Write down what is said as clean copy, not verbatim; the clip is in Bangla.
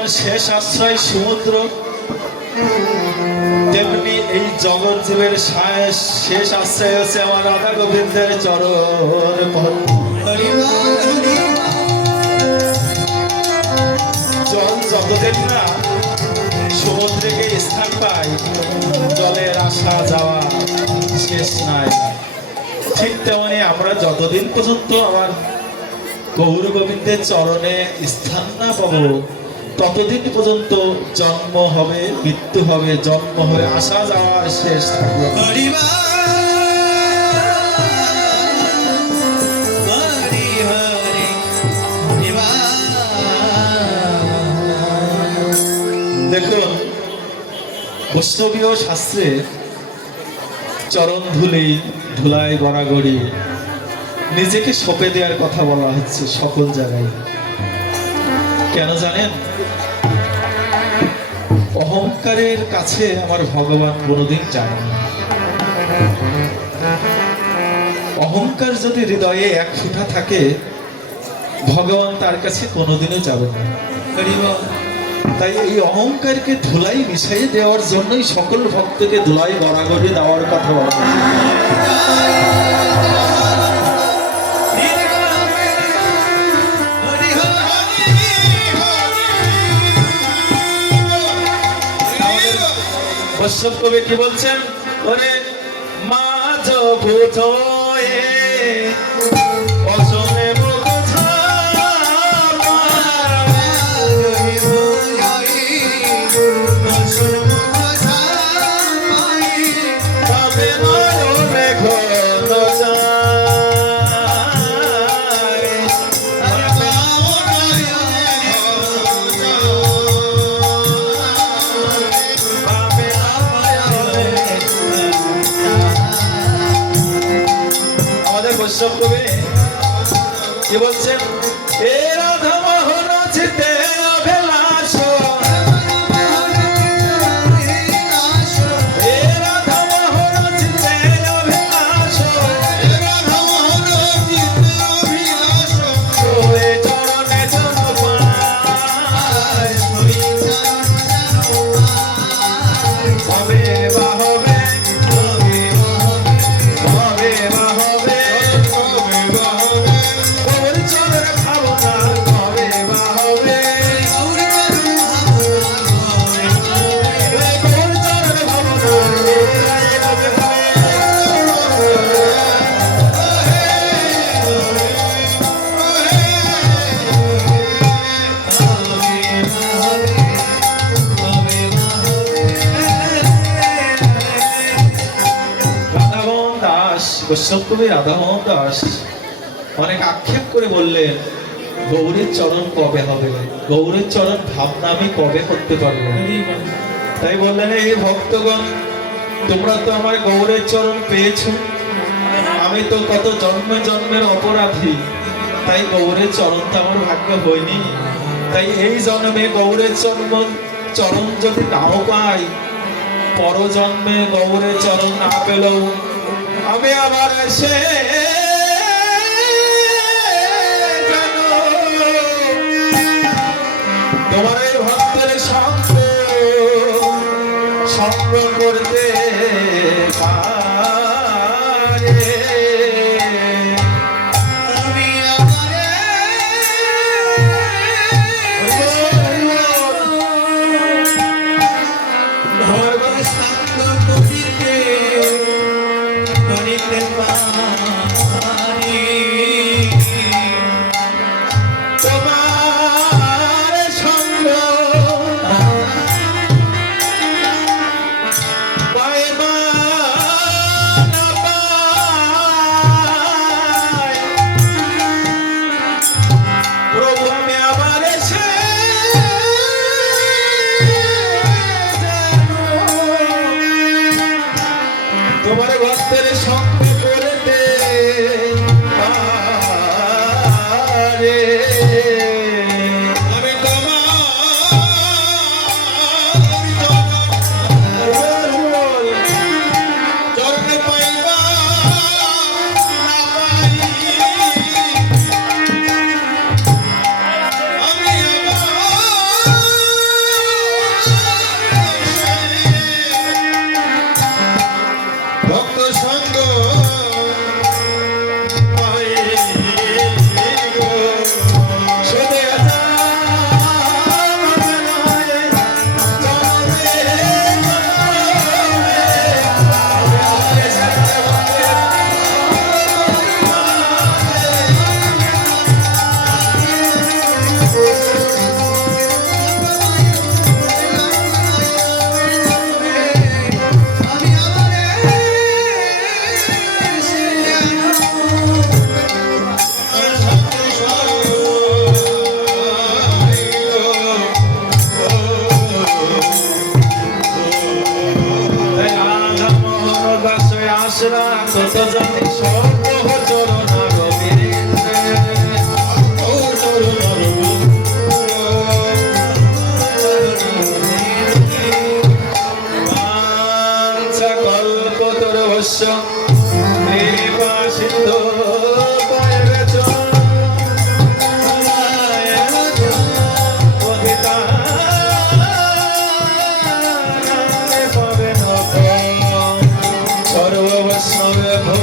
যেমন শেষ আশ্রয় সমুদ্র, তেমনি এই জগৎ জীবের শেষ আশ্রয় হচ্ছে আমার রাধা গোবিন্দের চরণ পদ্ম। জল যতদিন না সমুদ্রে গিয়ে স্থান পায়, জলের আসা যাওয়া শেষ নাই। ঠিক তেমনি আমরা যতদিন পর্যন্ত আমার গৌর গোবিন্দের চরণে স্থান না পাবো, ততদিন পর্যন্ত জন্ম হবে, মৃত্যু হবে, জন্ম হয়ে আসা যাওয়ার শেষ থাকবে। দেখুন, বৈষ্ণবীয় শাস্ত্রে চরণ ধুলায় গড়াগড়ি নিজেকে সঁপে দেওয়ার কথা বলা হচ্ছে সকল জায়গায়। কেন জানেন? অহংকারের কাছে আমার ভগবান কোনোদিন যায় না। অহংকার যদি হৃদয়ে এক ফুটা থাকে, ভগবান তার কাছে কোনোদিনও যাবে না। তাই এই অহংকারকে ধুলাই মিশিয়ে দেওয়ার জন্যই সকল ভক্তকে ধুলাই গড়াগড়ি দেওয়ার কথা বলা হয়। বৈষ্ণব কবি কি বলছেন? ওরে মাঝ বুঝোয়ে অসনে বৈষ্ণব কবি কি বলছেন? এ রাধা মোহন চিতে অভিলাষ, এ রাধা মোহন চিতে অভিলাষ, ওই চরণে জনপায় হবে বা হবে, হবে বা হবে, বৈষ্ণব কবি রাধামোহন দাস অনেক আক্ষেপ করে বললেন, গৌরের চরণ কবে হবে, গৌরের চরণ ভাবনা আমি কবে করতে পারবো। তাই বললেন, এই ভক্তগণ, তোমরা তো আমার গৌরের চরণ পেয়েছো, আমি তো কত জন্মে জন্মের অপরাধী, তাই গৌরের চরণ তো আমার ভাগ্য হয়নি। তাই এই জন্মে গৌরের চরণ যদি নাও পাই, পরজন্মে গৌরের চরণ না পেলেও আমি আবার এসে তোমার এই ভক্তের সঙ্গ করতে পারে। তোমার ভক্তের সঙ্গে করতে পারে। আমি তোমার চরণে পাইবা না পাই, নবে ভো